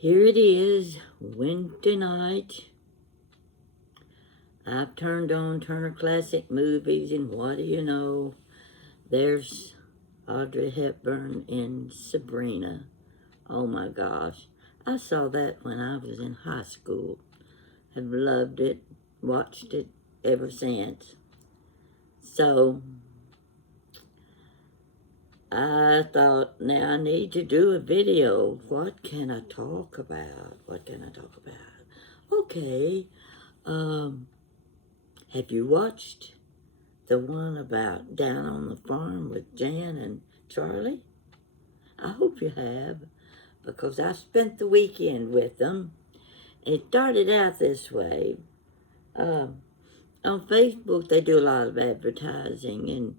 Here it is, Wednesday night. I've turned on Turner Classic Movies, and what do you know? There's Audrey Hepburn in Sabrina. Oh my gosh. I saw that when I was in high school. Have loved it, watched it ever since. So, I thought, now I need to do a video. What can I talk about? Okay, have you watched the one about Down on the Farm with Jan and Charlie? I hope you have, because I spent the weekend with them. It started out this way. On Facebook, they do a lot of advertising, and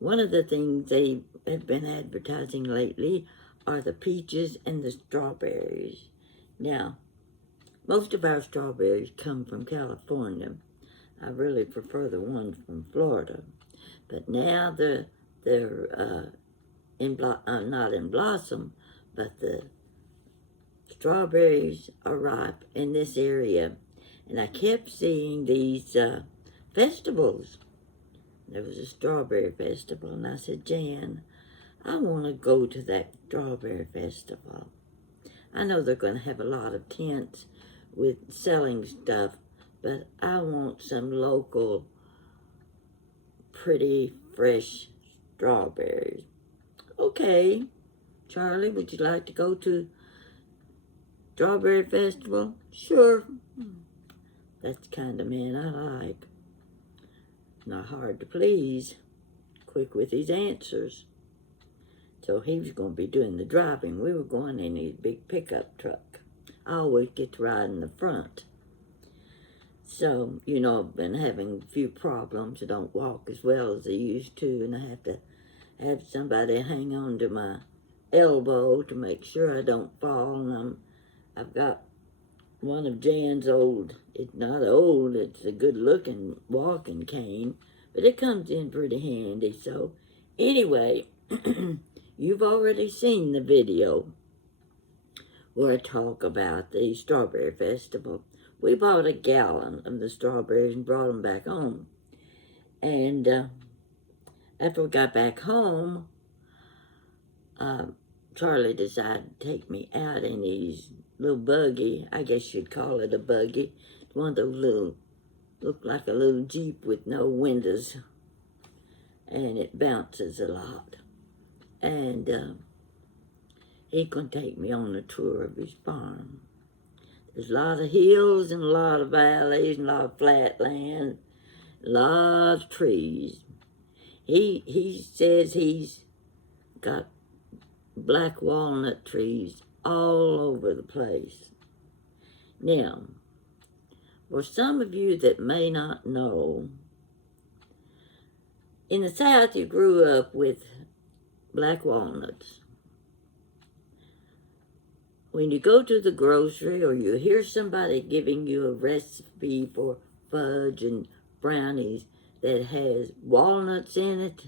one of the things they have been advertising lately are the peaches and the strawberries. Now, most of our strawberries come from California. I really prefer the ones from Florida. But now they're not in blossom, but the strawberries are ripe in this area. And I kept seeing these festivals. There was a strawberry festival, and I said, Jan, I want to go to that strawberry festival. I know they're going to have a lot of tents with selling stuff, but I want some local, pretty, fresh strawberries. Okay, Charlie, would you like to go to Strawberry Festival? Sure. That's the kind of man I like. Not hard to please. Quick with his answers. So he was going to be doing the driving. We were going in his big pickup truck. I always get to ride in the front. So, you know, I've been having a few problems. I don't walk as well as I used to, and I have to have somebody hang on to my elbow to make sure I don't fall. And I've got one of Jan's old, it's not old, it's a good-looking walking cane, but it comes in pretty handy. So, anyway, you've already seen the video where I talk about the Strawberry Festival. We bought a gallon of the strawberries and brought them back home. And after we got back home, Charlie decided to take me out in his little buggy. I guess you'd call it a buggy. One of those little, look like a little Jeep with no windows. And it bounces a lot. And he's going to take me on a tour of his farm. There's a lot of hills and a lot of valleys and a lot of flat land, a lot of trees. He says he's got black walnut trees all over the place. Now, for some of you that may not know, in the South you grew up with black walnuts. When you go to the grocery or you hear somebody giving you a recipe for fudge and brownies that has walnuts in it,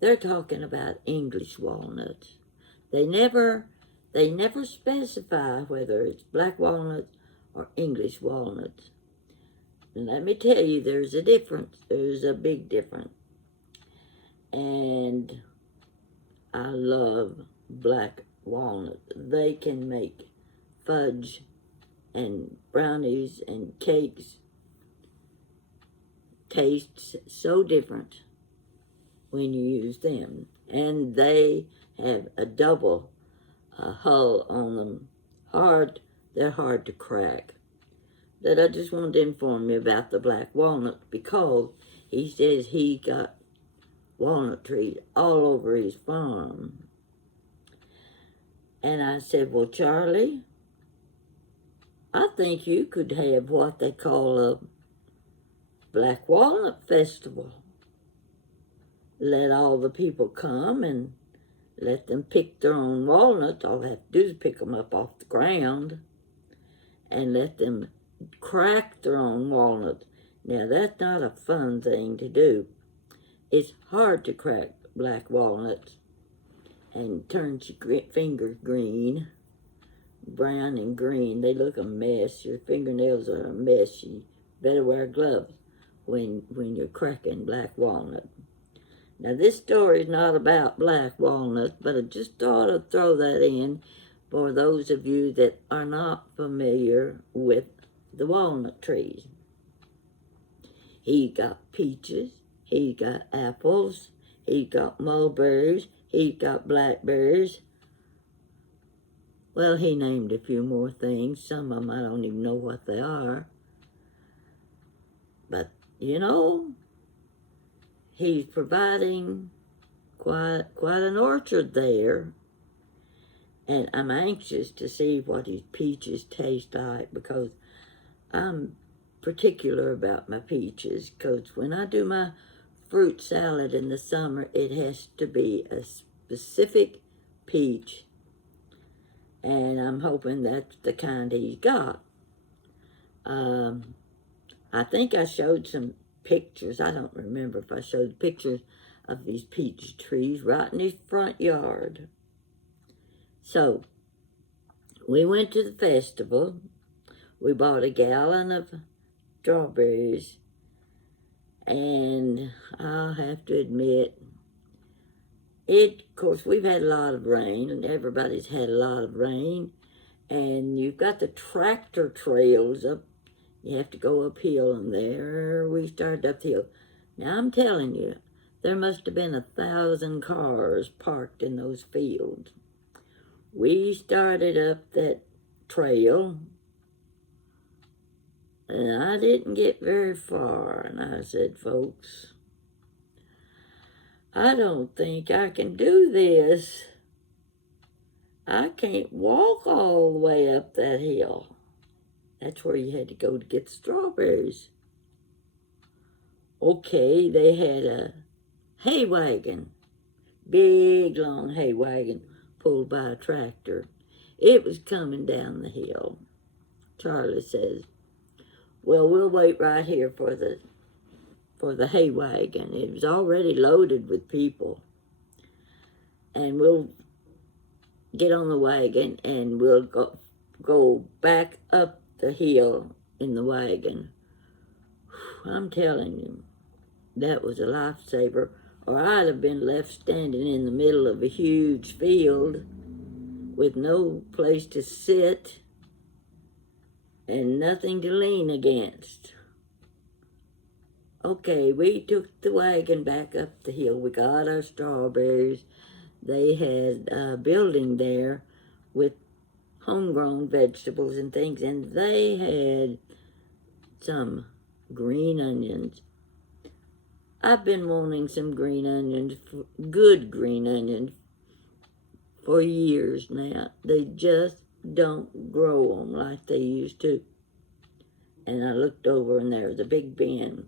they're talking about English walnuts. They never specify whether it's black walnuts or English walnuts. And let me tell you, there's a difference. There's a big difference. And I love black walnut. They can make fudge and brownies and cakes taste so different when you use them. And they have a double hull on them. They're hard to crack. But I just wanted to inform you about the black walnut, because he says he got walnut trees all over his farm. And I said, well, Charlie, I think you could have what they call a Black Walnut Festival. Let all the people come and let them pick their own walnuts. All they have to do is pick them up off the ground and let them crack their own walnuts. Now, that's not a fun thing to do. It's hard to crack black walnuts and turns your fingers green. brown and green. They look a mess. Your fingernails are a mess. You better wear gloves when you're cracking black walnut. Now, this story is not about black walnuts, but I just thought I'd throw that in for those of you that are not familiar with the walnut trees. He got peaches, he got apples, he got mulberries, he got blackberries. Well, he named a few more things. Some of them I don't even know what they are. But, you know, he's providing quite an orchard there. And I'm anxious to see what his peaches taste like, because I'm particular about my peaches, because when I do my fruit salad in the summer, it has to be a specific peach, and I'm hoping that's the kind he's got. I think I showed some pictures. I don't remember if I showed pictures of these peach trees right in his front yard. So, we went to the festival. We bought a gallon of strawberries, and I'll have to admit, of course, we've had a lot of rain, and everybody's had a lot of rain, and you've got the tractor trails up. You have to go uphill, and there we started uphill. Now, I'm telling you, there must have been 1,000 cars parked in those fields. We started up that trail, and I didn't get very far, and I said, folks, I don't think I can do this. I can't walk all the way up that hill. That's where you had to go to get the strawberries. Okay, they had a hay wagon, big long hay wagon pulled by a tractor. It was coming down the hill. Charlie says, well, we'll wait right here for the hay wagon. It was already loaded with people. And we'll get on the wagon and we'll go back up the hill in the wagon. I'm telling you, that was a lifesaver, or I'd have been left standing in the middle of a huge field with no place to sit and nothing to lean against. Okay, we took the wagon back up the hill. We got our strawberries. They had a building there with homegrown vegetables and things, and they had some green onions. I've been wanting some green onions, good green onions, for years now. They just don't grow them like they used to. And I looked over, and there was a big bin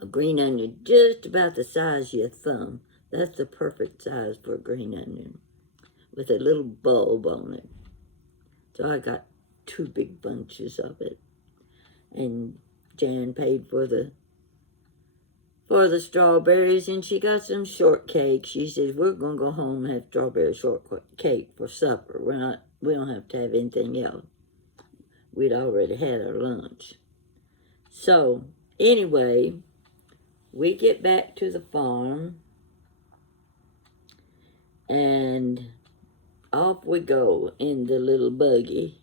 of green onion, just about the size of your thumb. That's the perfect size for a green onion, with a little bulb on it. So I got 2 big bunches of it. And Jan paid for the strawberries, and she got some shortcake. She says, we're going to go home and have strawberry shortcake for supper. We don't have to have anything else. We'd already had our lunch. So, anyway, we get back to the farm, and off we go in the little buggy.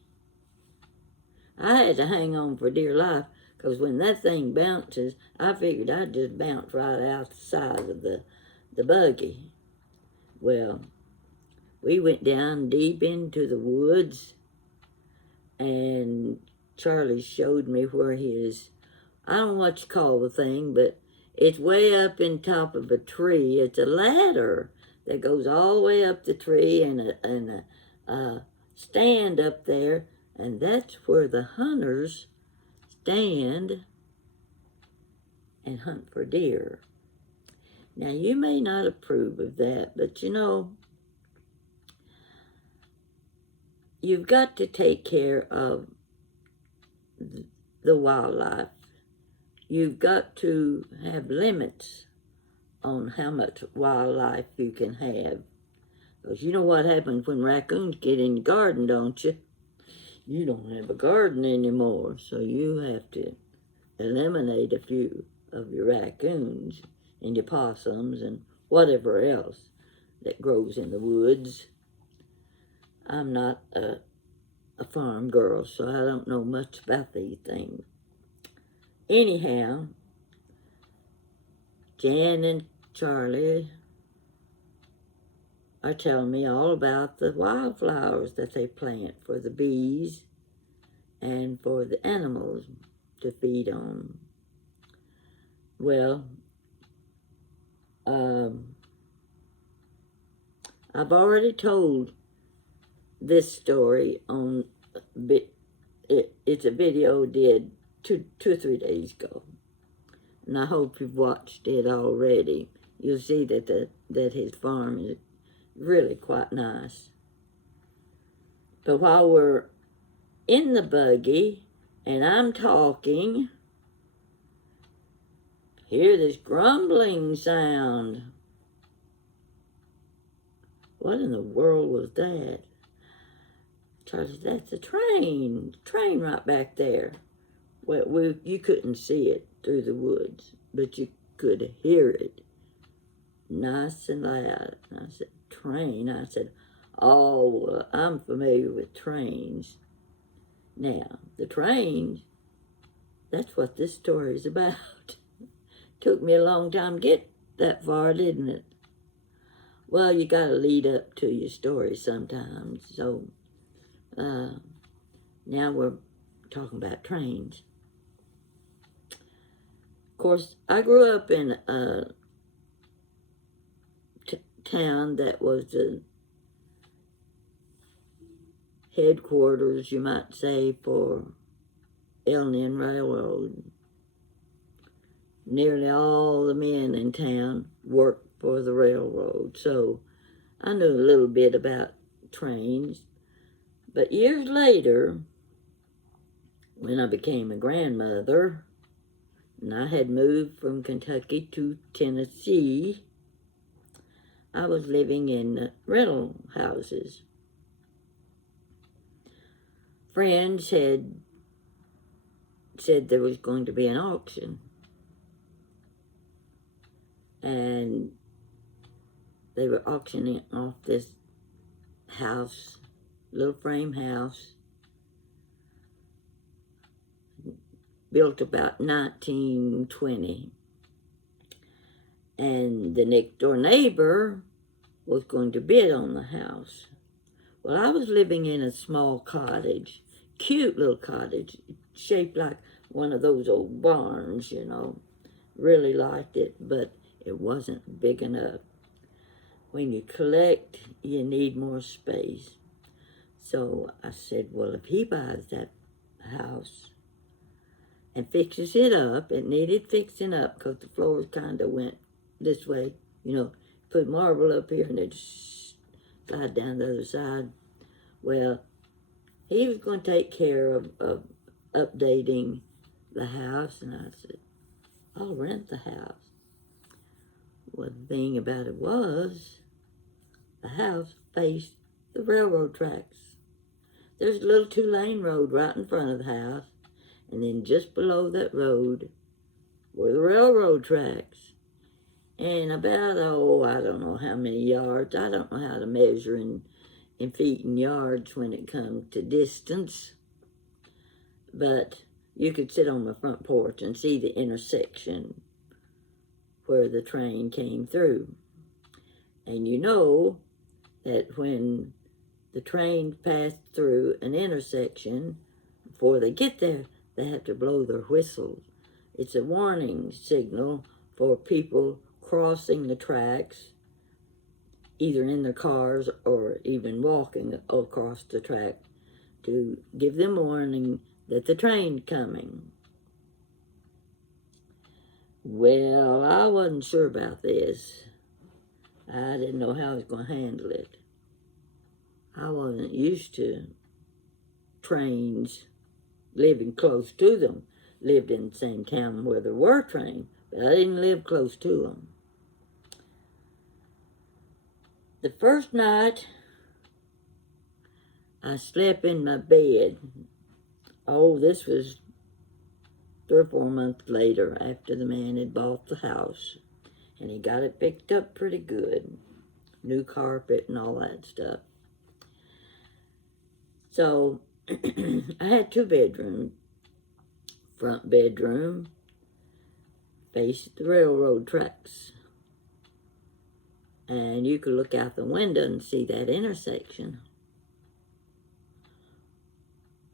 I had to hang on for dear life, because when that thing bounces, I figured I'd just bounce right out the side of the buggy. Well, we went down deep into the woods, and Charlie showed me where his, I don't know what you call the thing, but it's way up in top of a tree. It's a ladder that goes all the way up the tree, and a stand up there, and that's where the hunters stand and hunt for deer. Now, you may not approve of that, but you know, you've got to take care of the wildlife. You've got to have limits on how much wildlife you can have. Because you know what happens when raccoons get in your garden, don't you? You don't have a garden anymore, so you have to eliminate a few of your raccoons and your possums and whatever else that grows in the woods. I'm not a farm girl, so I don't know much about these things. Anyhow, Jan and Charlie are telling me all about the wildflowers that they plant for the bees and for the animals to feed on. Well, I've already told this story on, it's a video I did two or 3 days ago. And I hope you've watched it already. You'll see that his farm is really quite nice. But while we're in the buggy and I'm talking, hear this grumbling sound. What in the world was that? Charlie, that's a train. Train right back there. Well, you couldn't see it through the woods, but you could hear it. Nice and loud. And I said, train? I said, oh, well, I'm familiar with trains. Now, the trains, that's what this story is about. Took me a long time to get that far, didn't it? Well, you got to lead up to your story sometimes. So, now we're talking about trains. Of course, I grew up in a town that was the headquarters, you might say, for L&N Railroad. Nearly all the men in town worked for the railroad, so I knew a little bit about trains. But years later, when I became a grandmother, and I had moved from Kentucky to Tennessee, I was living in rental houses. Friends had said there was going to be an auction, and they were auctioning off this house, little frame house, built about 1920. And the next door neighbor was going to bid on the house. Well, I was living in a small cottage, cute little cottage, shaped like one of those old barns, you know. Really liked it, but it wasn't big enough. When you collect, you need more space. So I said, well, if he buys that house and fixes it up, it needed fixing up because the floors kind of went this way, you know, put marble up here and it just slide down the other side. Well, he was going to take care of updating the house, and I said, I'll rent the house. Well, the thing about it was, the house faced the railroad tracks. There's a little 2-lane road right in front of the house, and then just below that road were the railroad tracks. And about, I don't know how many yards. I don't know how to measure in feet and yards when it comes to distance. But you could sit on the front porch and see the intersection where the train came through. And you know that when the train passed through an intersection, before they get there, they have to blow their whistles. It's a warning signal for people crossing the tracks, either in their cars or even walking across the track, to give them warning that the train's coming. Well, I wasn't sure about this. I didn't know how I was going to handle it. I wasn't used to trains, living close to them. Lived in the same town where there were trains, but I didn't live close to them. The first night, I slept in my bed. Oh, this was 3 or 4 months later after the man had bought the house. And he got it picked up pretty good. New carpet and all that stuff. So, I had 2 bedrooms. Front bedroom faced the railroad tracks. And you could look out the window and see that intersection.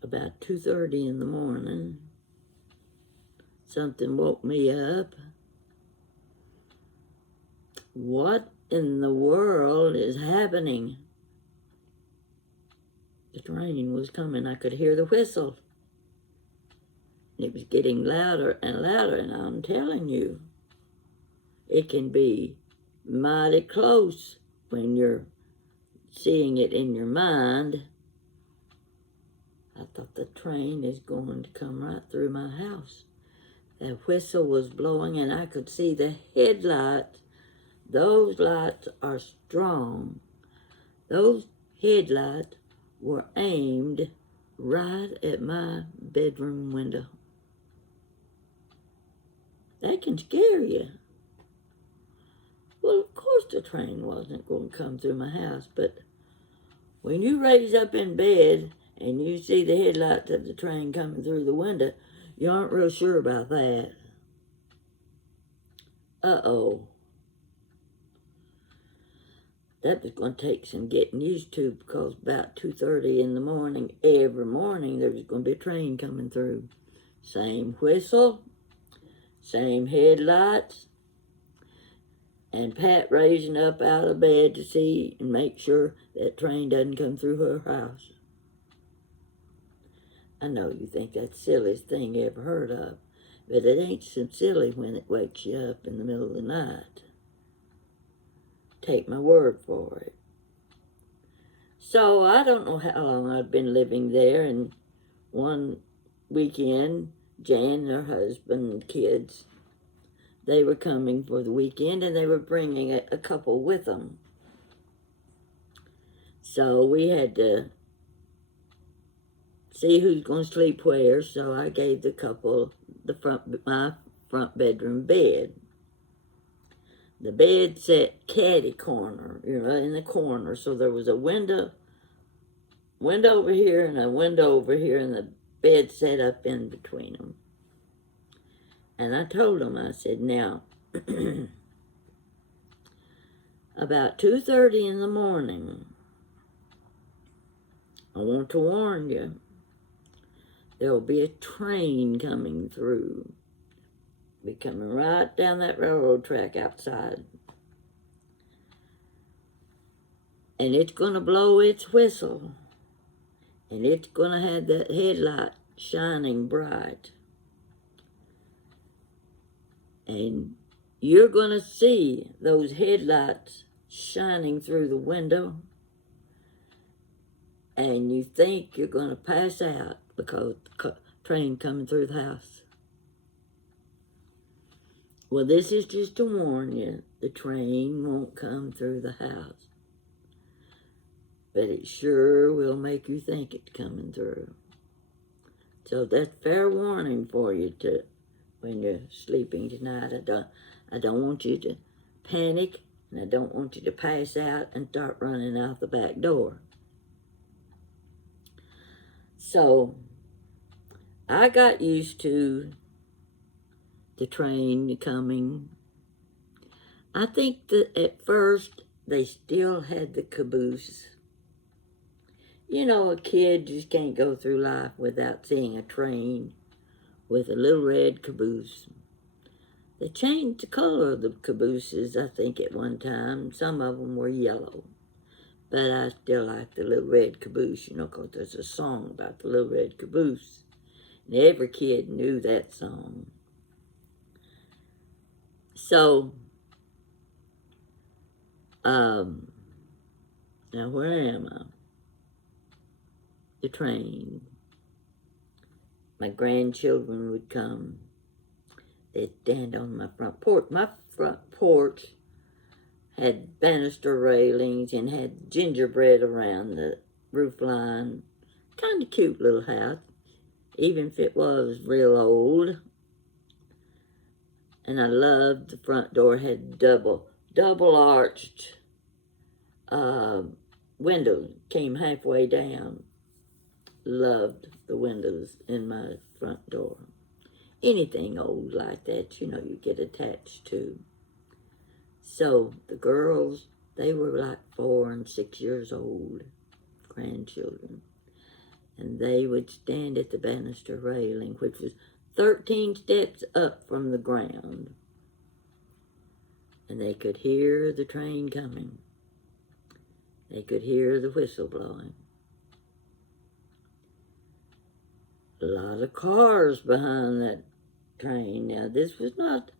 About 2:30 in the morning, something woke me up. What in the world is happening? The train was coming. I could hear the whistle. It was getting louder and louder, and I'm telling you, it can be mighty close when you're seeing it in your mind. I thought the train is going to come right through my house. That whistle was blowing, and I could see the headlights. Those lights are strong. Those headlights were aimed right at my bedroom window. That can scare you. Well, of course the train wasn't going to come through my house, but when you raise up in bed and you see the headlights of the train coming through the window, you aren't real sure about that. Uh-oh. That was going to take some getting used to, because about 2:30 in the morning, every morning, there was going to be a train coming through. Same whistle, same headlights, and Pat raising up out of bed to see and make sure that train doesn't come through her house. I know you think that's the silliest thing you ever heard of, but it ain't so silly when it wakes you up in the middle of the night. Take my word for it. So I don't know how long I've been living there, and one weekend, Jan, her husband, and kids, they were coming for the weekend, and they were bringing a couple with them. So we had to see who's going to sleep where, so I gave the couple my front bedroom bed. The bed sat catty corner, in the corner. So there was a window over here and a window over here, and the bed sat up in between them. And I told them, I said, now, about 2:30 in the morning, I want to warn you, there'll be a train coming through. Be coming right down that railroad track outside. And it's going to blow its whistle. And it's going to have that headlight shining bright. And you're going to see those headlights shining through the window. And you think you're going to pass out because the train coming through the house. Well, this is just to warn you, the train won't come through the house. But it sure will make you think it's coming through. So that's fair warning for you to when you're sleeping tonight. I don't want you to panic, and I don't want you to pass out and start running out the back door. So I got used to the train coming. I think that at first they still had the caboose. A kid just can't go through life without seeing a train with a little red caboose. They changed the color of the cabooses, I think, at one time. Some of them were yellow. But I still like the little red caboose, because there's a song about the little red caboose. And every kid knew that song. So, now where am I? The train. My grandchildren would come. They'd stand on my front porch. My front porch had banister railings and had gingerbread around the roof line. Kind of cute little house, even if it was real old. And I loved the front door had double arched windows, came halfway down. Loved the windows in my front door. Anything old like that, you know, you get attached to. So the girls, they were like 4 and 6 years old, grandchildren. And they would stand at the banister railing, which was 13 steps up from the ground. And they could hear the train coming. They could hear the whistle blowing. A lot of cars behind that train. Now, this was not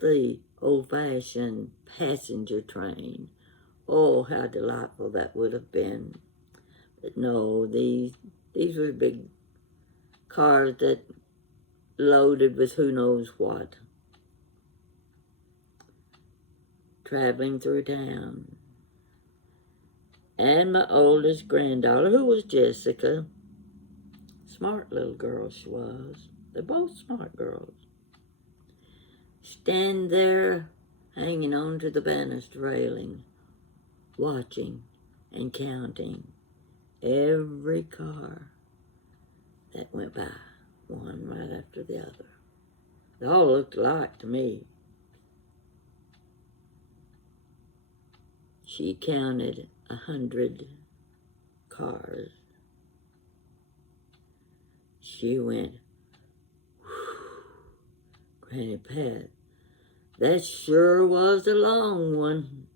the old-fashioned passenger train. Oh, how delightful that would have been. But no, these were big cars that loaded with who knows what. Traveling through town. And my oldest granddaughter, who was Jessica, smart little girl she was. They're both smart girls. Stand there hanging on to the banister railing, watching and counting every car that went by, one right after the other. They all looked alike to me. She counted 100 cars. She went, Granny Pat, that sure was a long one.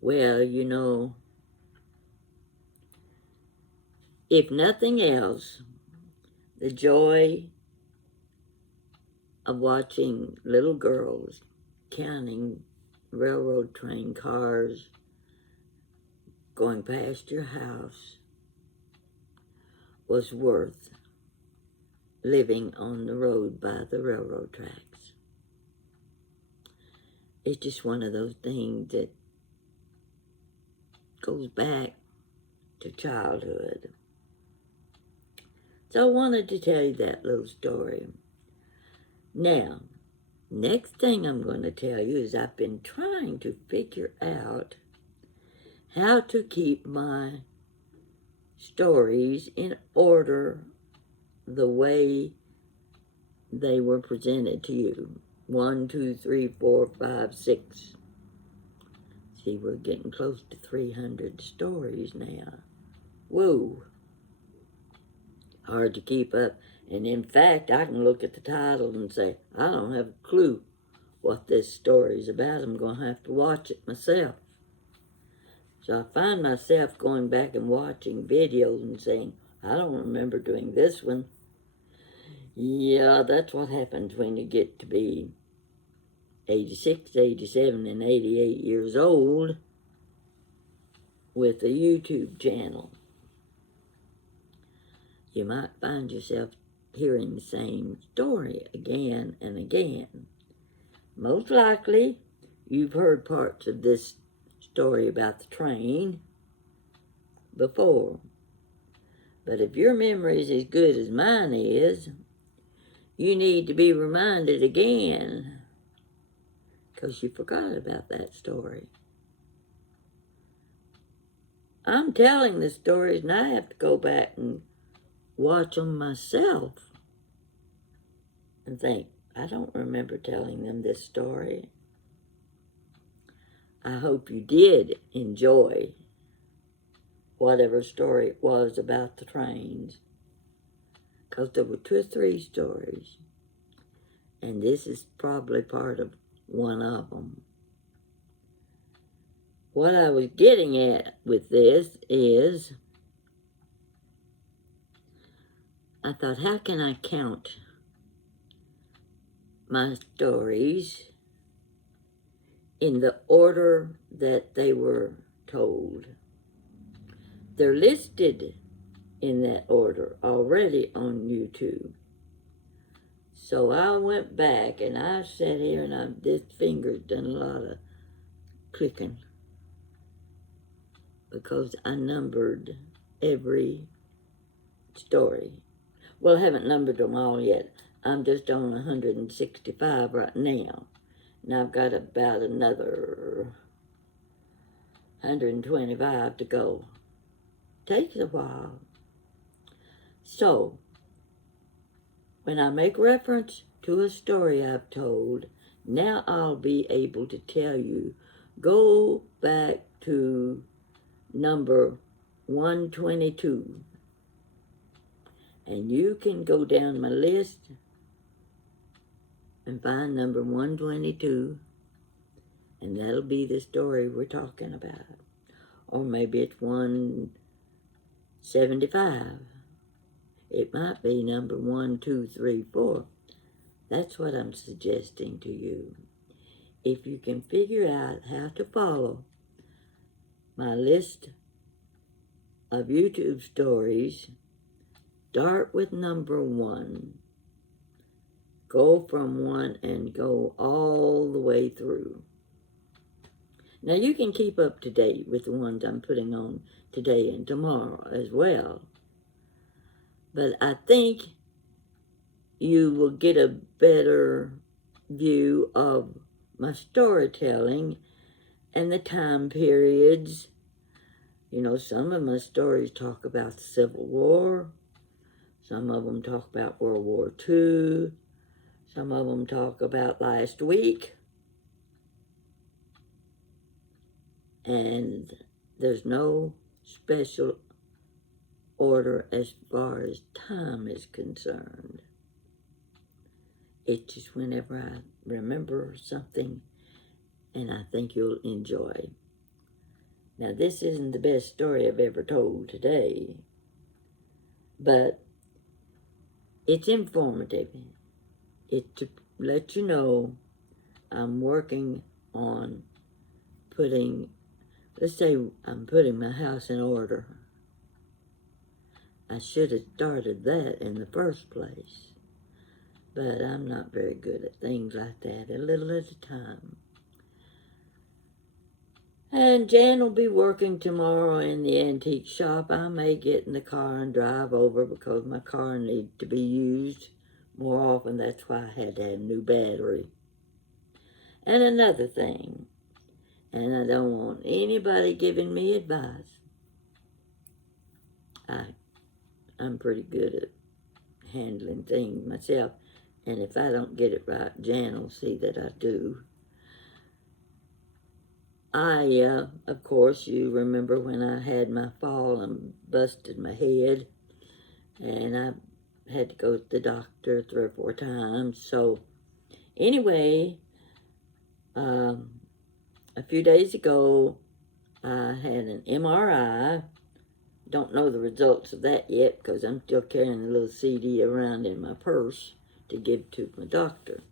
Well, you know, if nothing else, the joy of watching little girls counting railroad train cars going past your house was worth living on the road by the railroad tracks. It's just one of those things that goes back to childhood. So I wanted to tell you that little story. Now, next thing I'm going to tell you is I've been trying to figure out how to keep my stories in order the way they were presented to you. 1, 2, 3, 4, 5, 6. See, we're getting close to 300 stories now. Whoa. Hard to keep up. And in fact, I can look at the title and say, I don't have a clue what this story is about. I'm going to have to watch it myself. So I find myself going back and watching videos and saying, I don't remember doing this one. Yeah, that's what happens when you get to be 86, 87, and 88 years old with a YouTube channel. You might find yourself hearing the same story again and again. Most likely, you've heard parts of this story about the train before. But if your memory is as good as mine is, you need to be reminded again because you forgot about that story. I'm telling the stories and I have to go back and watch them myself and think, I don't remember telling them this story. I hope you did enjoy whatever story it was about the trains, because there were 2 or 3 stories, and this is probably part of one of them. What I was getting at with this is, I thought, how can I count my stories in the order that they were told? They're listed in that order already on YouTube. So I went back and I sat here and this finger's done a lot of clicking because I numbered every story. Well, I haven't numbered them all yet. I'm just on 165 right now. And I've got about another 125 to go. Takes a while. So, when I make reference to a story I've told, now I'll be able to tell you, go back to number 122. And you can go down my list and find number 122. And that'll be the story we're talking about. Or maybe it's 175. It might be number 1, 2, 3, 4. That's what I'm suggesting to you. If you can figure out how to follow my list of YouTube stories, start with number 1. Go from 1 and go all the way through. Now you can keep up to date with the ones I'm putting on today and tomorrow as well. But I think you will get a better view of my storytelling and the time periods. You know, some of my stories talk about the Civil War. Some of them talk about World War II. Some of them talk about last week. And there's no special order as far as time is concerned. It's just whenever I remember something and I think you'll enjoy. Now, this isn't the best story I've ever told today, but it's informative. It's to let you know I'm working on putting, let's say I'm putting my house in order. I should have started that in the first place, but I'm not very good at things like that, a little at a time. And Jan will be working tomorrow in the antique shop. I may get in the car and drive over because my car needs to be used more often. That's why I had to have a new battery. And another thing, and I don't want anybody giving me advice. I'm pretty good at handling things myself. And if I don't get it right, Jan will see that I do. Of course, you remember when I had my fall and busted my head, and I had to go to the doctor 3 or 4 times. So, anyway, a few days ago, I had an MRI. Don't know the results of that yet because I'm still carrying a little CD around in my purse to give to my doctor.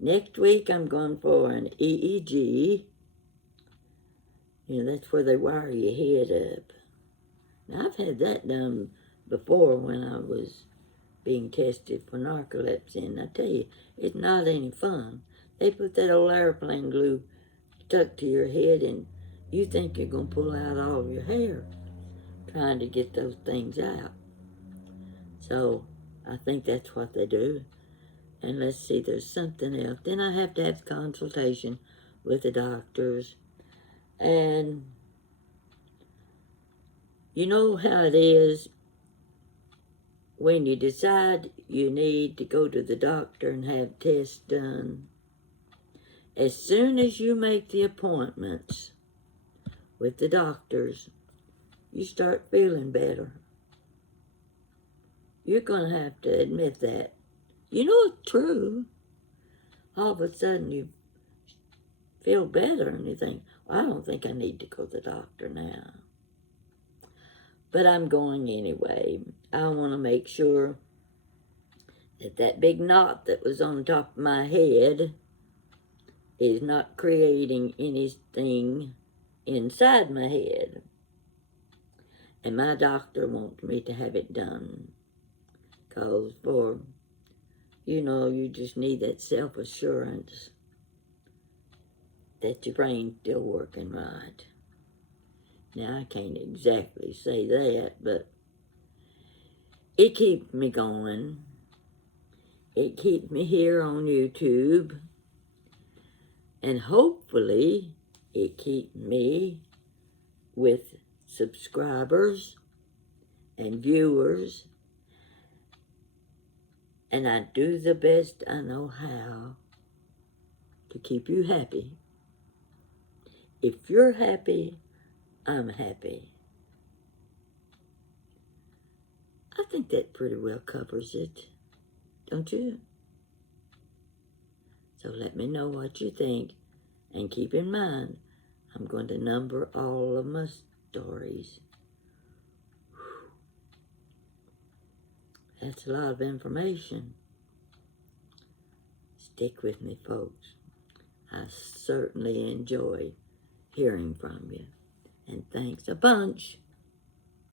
Next week, I'm going for an EEG. You know, that's where they wire your head up. Now, I've had that done before when I was being tested for narcolepsy, and I tell you, it's not any fun. They put that old airplane glue stuck to your head, and you think you're going to pull out all of your hair trying to get those things out. So, I think that's what they do. And let's see, there's something else. Then I have to have consultation with the doctors. And you know how it is when you decide you need to go to the doctor and have tests done. As soon as you make the appointments with the doctors, you start feeling better. You're going to have to admit that. You know it's true. All of a sudden you feel better and you think, well, I don't think I need to go to the doctor now. But I'm going anyway. I want to make sure that that big knot that was on top of my head is not creating anything inside my head. And my doctor wants me to have it done. Because for You know, you just need that self-assurance that your brain's still working right. Now, I can't exactly say that, but it keeps me going. It keeps me here on YouTube. And hopefully, it keeps me with subscribers and viewers. And I do the best I know how to keep you happy. If you're happy, I'm happy. I think that pretty well covers it, don't you? So let me know what you think. And keep in mind, I'm going to number all of my stories. That's a lot of information. Stick with me, folks. I certainly enjoy hearing from you. And thanks a bunch.